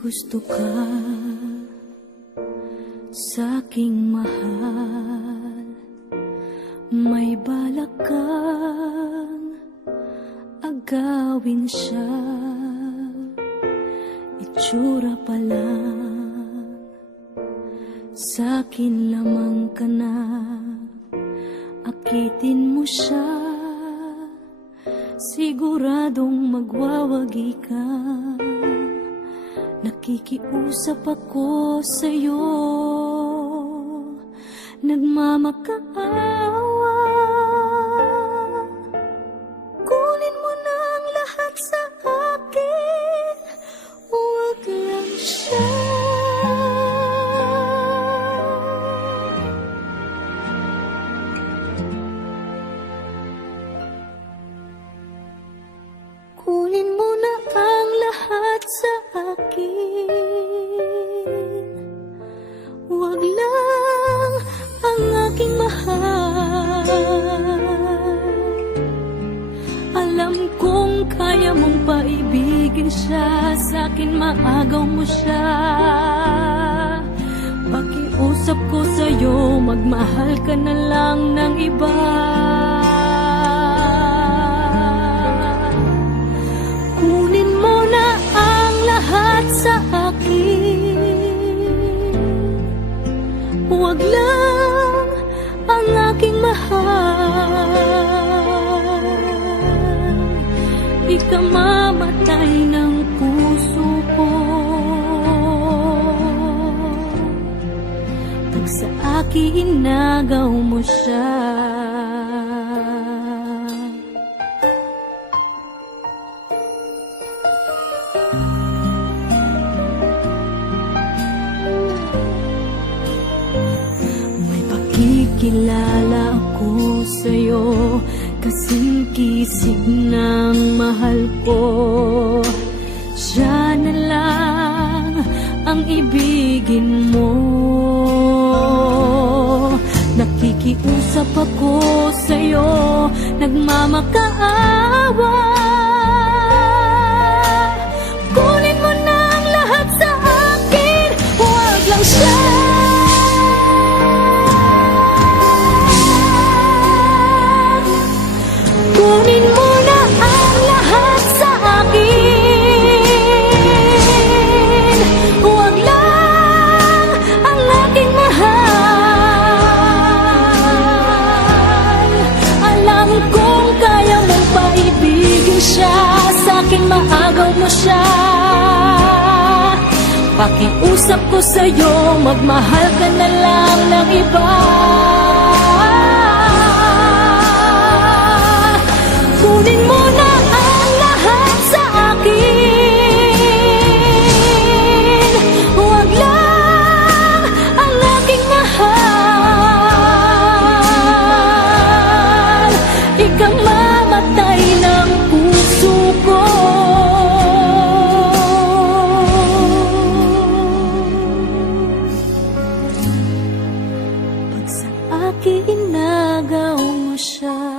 gusto ka sa'king mahal, may balak kang agawin siya. Itsura pa lang, sa'kin lamang ka na. Akitin mo siya, siguradong magwawagi ka. Nakikiusap ako sa'yo, nagmamakaawa. Kunin mo na ang lahat sa akin, huwag lang siya. Kunin mo na ang lahat sa akin, huwag lang ang aking mahal. Alam kong kaya mong paibigin siya, sa'kin maagaw mo siya. Pakiusap ko sa'yo, magmahal ka na lang ng iba. Kunin mo na ang lahat sa akin, huwag lang ang aking mahal. Ikamamatay ng puso ko pag sa akin inagaw mo siya. Kilala ako sa'yo, kasing kisig ng mahal ko. Siya na lang ang ibigin mo. Nakikiusap ako sa'yo, nagmamakaawa. Kunin mo na ang lahat sa akin, huwag lang siya. Kunin mo na ang lahat sa akin, huwag lang ang aking mahal. Alam kong kaya mong paibigin siya, sa'kin maagaw mo siya. Pakiusap ko sa'yo, magmahal ka na lang ng iba. Kunin mo na ang lahat sa akin, huwag lang ang aking mahal. Ikamamatay ng puso ko pag sa akin inagaw mo siya.